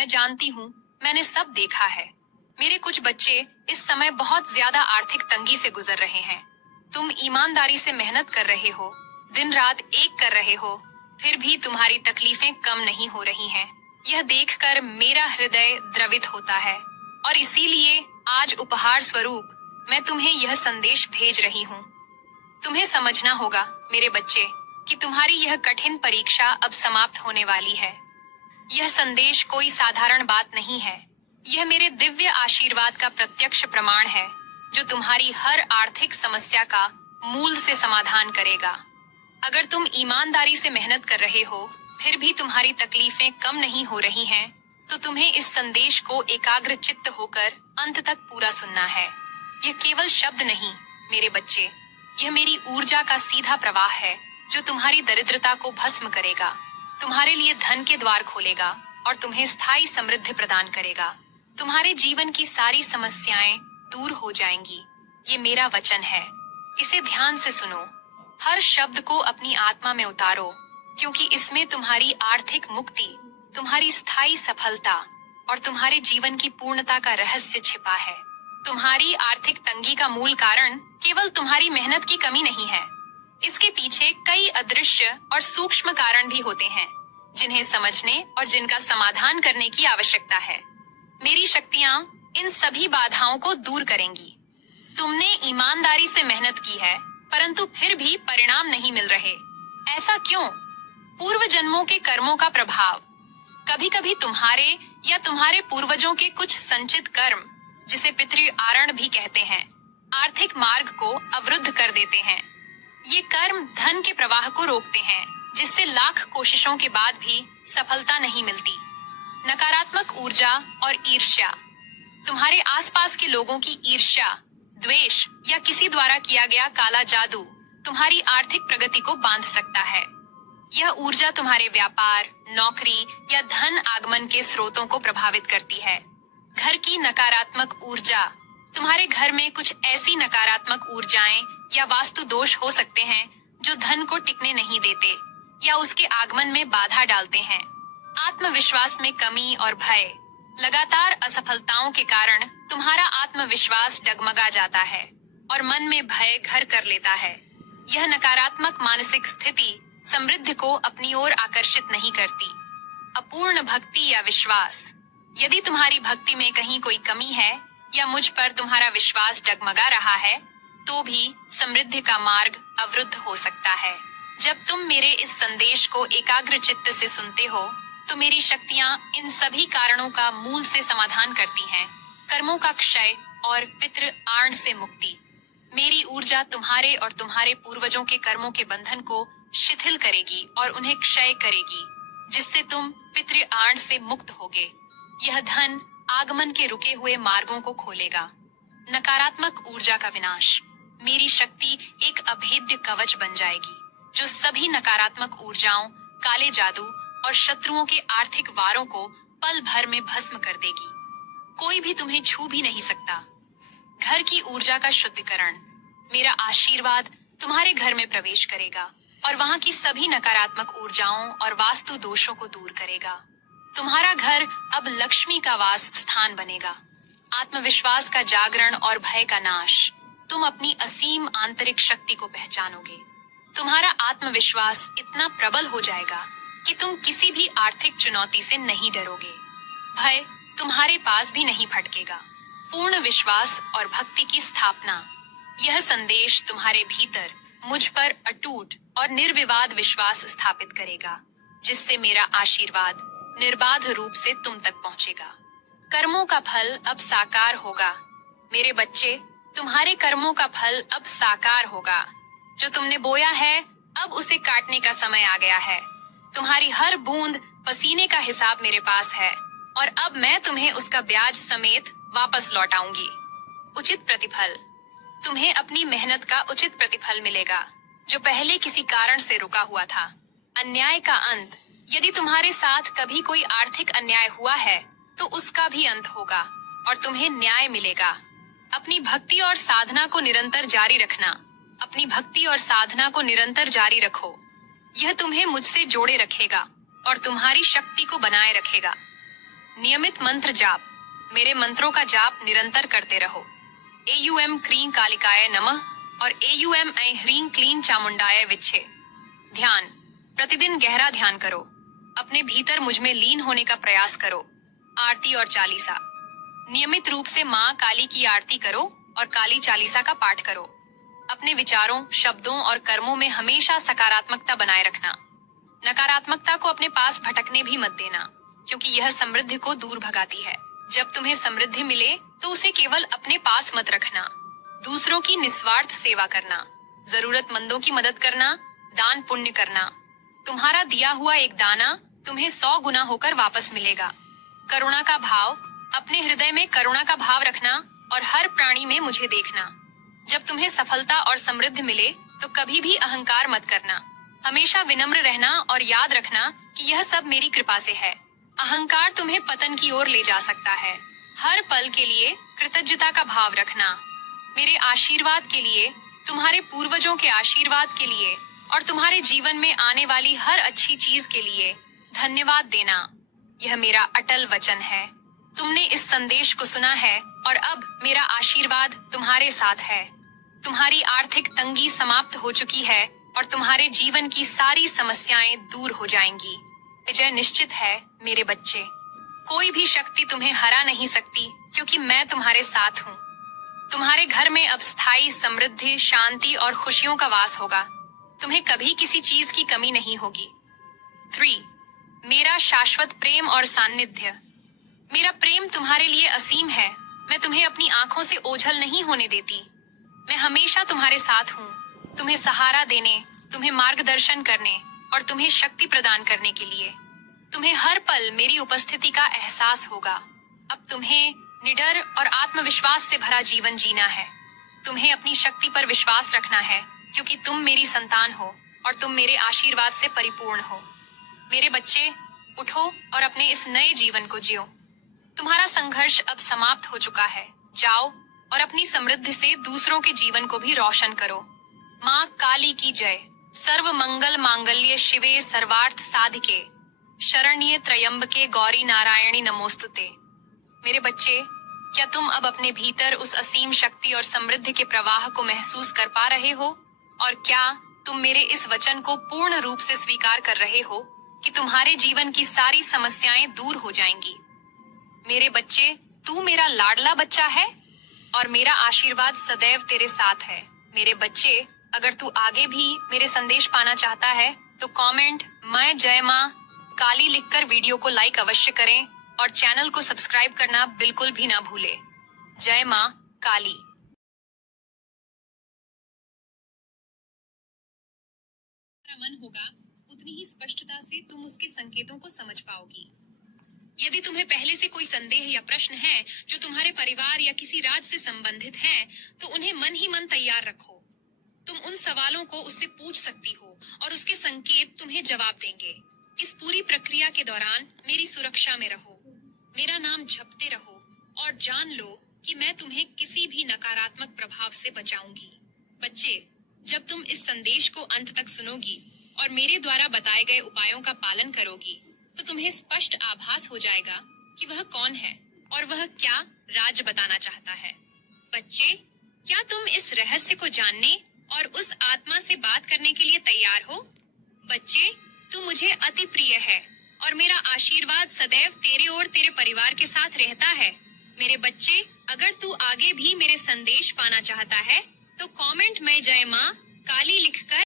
मैं जानती हूँ, मैंने सब देखा है। मेरे कुछ बच्चे इस समय बहुत ज्यादा आर्थिक तंगी से गुजर रहे हैं। तुम ईमानदारी से मेहनत कर रहे हो, दिन रात एक कर रहे हो, फिर भी तुम्हारी तकलीफें कम नहीं हो रही हैं। यह देखकर मेरा हृदय द्रवित होता है और इसीलिए आज उपहार स्वरूप मैं तुम्हें यह संदेश भेज रही हूँ। तुम्हें समझना होगा मेरे बच्चे कि तुम्हारी यह कठिन परीक्षा अब समाप्त होने वाली है। यह संदेश कोई साधारण बात नहीं है। यह मेरे दिव्य आशीर्वाद का प्रत्यक्ष प्रमाण है जो तुम्हारी हर आर्थिक समस्या का मूल से समाधान करेगा। अगर तुम ईमानदारी से मेहनत कर रहे हो, फिर भी तुम्हारी तकलीफें कम नहीं हो रही हैं, तो तुम्हें इस संदेश को एकाग्र चित्त होकर अंत तक पूरा सुनना है। यह केवल शब्द नहीं मेरे बच्चे, यह मेरी ऊर्जा का सीधा प्रवाह है जो तुम्हारी दरिद्रता को भस्म करेगा, तुम्हारे लिए धन के द्वार खोलेगा और तुम्हें स्थायी समृद्धि प्रदान करेगा। तुम्हारे जीवन की सारी समस्याएं दूर हो जाएंगी। ये मेरा वचन है, इसे ध्यान से सुनो। हर शब्द को अपनी आत्मा में उतारो, क्योंकि इसमें तुम्हारी आर्थिक मुक्ति, तुम्हारी स्थायी सफलता और तुम्हारे जीवन की पूर्णता का रहस्य छिपा है। तुम्हारी आर्थिक तंगी का मूल कारण केवल तुम्हारी मेहनत की कमी नहीं है। इसके पीछे कई अदृश्य और सूक्ष्म कारण भी होते हैं, जिन्हें समझने और जिनका समाधान करने की आवश्यकता है। मेरी शक्तियाँ इन सभी बाधाओं को दूर करेंगी। तुमने ईमानदारी से मेहनत की है, परंतु फिर भी परिणाम नहीं मिल रहे। ऐसा क्यों? पूर्व जन्मों के कर्मों का प्रभाव। कभी कभी तुम्हारे या तुम्हारे पूर्वजों के कुछ संचित कर्म, जिसे पितृ आरण भी कहते हैं, आर्थिक मार्ग को अवरुद्ध कर देते हैं। ये कर्म धन के प्रवाह को रोकते हैं, जिससे लाख कोशिशों के बाद भी सफलता नहीं मिलती। नकारात्मक ऊर्जा और ईर्ष्या। तुम्हारे आसपास के लोगों की ईर्ष्या, द्वेष या किसी द्वारा किया गया काला जादू तुम्हारी आर्थिक प्रगति को बांध सकता है। यह ऊर्जा तुम्हारे व्यापार, नौकरी या धन आगमन के स्रोतों को प्रभावित करती है। घर की नकारात्मक ऊर्जा। तुम्हारे घर में कुछ ऐसी नकारात्मक ऊर्जाएं या वास्तु दोष हो सकते हैं जो धन को टिकने नहीं देते या उसके आगमन में बाधा डालते हैं। आत्मविश्वास में कमी और भय। लगातार असफलताओं के कारण तुम्हारा आत्मविश्वास डगमगा जाता है और मन में भय घर कर लेता है। यह नकारात्मक मानसिक स्थिति समृद्धि को अपनी ओर आकर्षित नहीं करती। अपूर्ण भक्ति या विश्वास। यदि तुम्हारी भक्ति में कहीं कोई कमी है या मुझ पर तुम्हारा विश्वास डगमगा रहा है, तो भी समृद्धि का मार्ग अवरुद्ध हो सकता है। जब तुम मेरे इस संदेश को एकाग्र चित्त से सुनते हो, तो मेरी शक्तियाँ इन सभी कारणों का मूल से समाधान करती हैं। कर्मों का क्षय और पितृ आर्ण से मुक्ति। मेरी ऊर्जा तुम्हारे और तुम्हारे पूर्वजों के कर्मों के बंधन को शिथिल करेगी और उन्हें क्षय करेगी, जिससे तुम पितृ आर्ण से मुक्त होगे। यह धन आगमन के रुके हुए मार्गों को खोलेगा। नकारात्मक ऊर्जा का विनाश। मेरी शक्ति एक अभेद्य कवच बन जाएगी, जो सभी नकारात्मक ऊर्जाओं, काले जादू और शत्रुओं के आर्थिक वारों को पल भर में भस्म कर देगी। कोई भी तुम्हें छू भी नहीं सकता। घर की ऊर्जा का शुद्धिकरण। मेरा आशीर्वाद तुम्हारे घर में प्रवेश करेगा और वहाँ की सभी नकारात्मक ऊर्जाओं और वास्तु दोषों को दूर करेगा। तुम्हारा घर अब लक्ष्मी का वास स्थान बनेगा। आत्मविश्वास का जागरण और भय का नाश। तुम अपनी असीम आंतरिक शक्ति को पहचानोगे। तुम्हारा आत्मविश्वास इतना प्रबल हो जाएगा कि तुम किसी भी आर्थिक चुनौती से नहीं डरोगे। भय तुम्हारे पास भी नहीं फटकेगा। पूर्ण विश्वास और भक्ति की स्थापना। यह संदेश तुम्हारे भीतर मुझ पर अटूट और निर्विवाद विश्वास स्थापित करेगा, जिससे मेरा आशीर्वाद निर्बाध रूप से तुम तक पहुंचेगा। कर्मों का फल अब साकार होगा। मेरे बच्चे, तुम्हारे कर्मों का फल अब साकार होगा। जो तुमने बोया है, अब उसे काटने का समय आ गया है। तुम्हारी हर बूंद पसीने का हिसाब मेरे पास है और अब मैं तुम्हें उसका ब्याज समेत वापस लौटाऊंगी। उचित प्रतिफल। तुम्हें अपनी मेहनत का उचित प्रतिफल मिलेगा, जो पहले किसी कारण से रुका हुआ था। अन्याय का अंत। यदि तुम्हारे साथ कभी कोई आर्थिक अन्याय हुआ है, तो उसका भी अंत होगा और तुम्हें न्याय मिलेगा। अपनी भक्ति और साधना को निरंतर जारी रखना। अपनी भक्ति और साधना को निरंतर जारी रखो। यह तुम्हें मुझसे जोड़े रखेगा और तुम्हारी शक्ति को बनाए रखेगा। नियमित मंत्र जाप। मेरे मंत्रों का जाप निरंतर करते रहो। एयूएम क्रीं कालिकाय नमः और एयूएम ऐं ह्रीं क्लीं चामुंडाय विच्छे। ध्यान। प्रतिदिन गहरा ध्यान करो। अपने भीतर मुझ में लीन होने का प्रयास करो। आरती और चालीसा। नियमित रूप से माँ काली की आरती करो और काली चालीसा का पाठ करो। अपने विचारों, शब्दों और कर्मों में हमेशा सकारात्मकता बनाए रखना। नकारात्मकता को अपने पास भटकने भी मत देना, क्योंकि यह समृद्धि को दूर भगाती है। जब तुम्हें समृद्धि मिले तो उसे केवल अपने पास मत रखना। दूसरों की निस्वार्थ सेवा करना, जरूरतमंदों की मदद करना, दान पुण्य करना। तुम्हारा दिया हुआ एक दाना तुम्हें 100 गुना होकर वापस मिलेगा। करुणा का भाव। अपने हृदय में करुणा का भाव रखना और हर प्राणी में मुझे देखना। जब तुम्हें सफलता और समृद्धि मिले तो कभी भी अहंकार मत करना। हमेशा विनम्र रहना और याद रखना कि यह सब मेरी कृपा से है। अहंकार तुम्हें पतन की ओर ले जा सकता है। हर पल के लिए कृतज्ञता का भाव रखना। मेरे आशीर्वाद के लिए, तुम्हारे पूर्वजों के आशीर्वाद के लिए और तुम्हारे जीवन में आने वाली हर अच्छी चीज के लिए धन्यवाद देना। यह मेरा अटल वचन है। तुमने इस संदेश को सुना है और अब मेरा आशीर्वाद तुम्हारे साथ है। तुम्हारी आर्थिक तंगी समाप्त हो चुकी है और तुम्हारे जीवन की सारी समस्याएं दूर हो जाएंगी। विजय निश्चित है मेरे बच्चे। कोई भी शक्ति तुम्हें हरा नहीं सकती, क्योंकि मैं तुम्हारे साथ हूँ। तुम्हारे घर में अब स्थायी समृद्धि, शांति और खुशियों का वास होगा। तुम्हें कभी किसी चीज की कमी नहीं होगी। 3. मेरा शाश्वत प्रेम और सान्निध्य। मेरा प्रेम तुम्हारे लिए असीम है। मैं तुम्हें अपनी आंखों से ओझल नहीं होने देती। मैं हमेशा तुम्हारे साथ हूँ, तुम्हें सहारा देने, तुम्हें मार्गदर्शन करने और तुम्हें शक्ति प्रदान करने के लिए। तुम्हें हर पल मेरी उपस्थिति का एहसास होगा। अब तुम्हें निडर और आत्मविश्वास से भरा जीवन जीना है। तुम्हें अपनी शक्ति पर विश्वास रखना है, क्योंकि तुम मेरी संतान हो और तुम मेरे आशीर्वाद से परिपूर्ण हो। मेरे बच्चे, उठो और अपने इस नए जीवन को जियो। तुम्हारा संघर्ष अब समाप्त हो चुका है। जाओ और अपनी समृद्धि से दूसरों के जीवन को भी रोशन करो। माँ काली की जय। सर्व मंगल मांगल्ये शिवे सर्वार्थ साधिके शरण्ये त्र्यंबके गौरी नारायणी नमोस्तुते। मेरे बच्चे, क्या तुम अब अपने भीतर उस असीम शक्ति और समृद्धि के प्रवाह को महसूस कर पा रहे हो? और क्या तुम मेरे इस वचन को पूर्ण रूप से स्वीकार कर रहे हो कि तुम्हारे जीवन की सारी समस्याएं दूर हो जाएंगी? मेरे बच्चे, तू मेरा लाडला बच्चा है और मेरा आशीर्वाद सदैव तेरे साथ है। मेरे बच्चे, अगर तू आगे भी मेरे संदेश पाना चाहता है तो कमेंट मैं जय माँ काली लिखकर वीडियो को लाइक अवश्य करें और चैनल को सब्सक्राइब करना बिल्कुल भी ना भूले। जय माँ काली। मन होगा उतनी ही स्पष्टता से तुम उसके संकेतों को समझ पाओगी। यदि तुम्हें पहले से कोई संदेह या प्रश्न है जो तुम्हारे परिवार या किसी राज से संबंधित है, तो उन्हें मन ही मन तैयार रखो। तुम उन सवालों को उससे पूछ सकती हो और उसके संकेत तुम्हें जवाब देंगे। इस पूरी प्रक्रिया के दौरान मेरी सुरक्षा में रहो, मेरा नाम जपते रहो और जान लो कि मैं तुम्हें किसी भी नकारात्मक प्रभाव से बचाऊंगी। बच्चे, जब तुम इस संदेश को अंत तक सुनोगी और मेरे द्वारा बताए गए उपायों का पालन करोगी, तो तुम्हें स्पष्ट आभास हो जाएगा कि वह कौन है और वह क्या राज बताना चाहता है। बच्चे, क्या तुम इस रहस्य को जानने और उस आत्मा से बात करने के लिए तैयार हो? बच्चे, तू मुझे अति प्रिय है और मेरा आशीर्वाद सदैव तेरे और तेरे परिवार के साथ रहता है। मेरे बच्चे, अगर तू आगे भी मेरे संदेश पाना चाहता है तो कमेंट में जय माँ काली लिखकर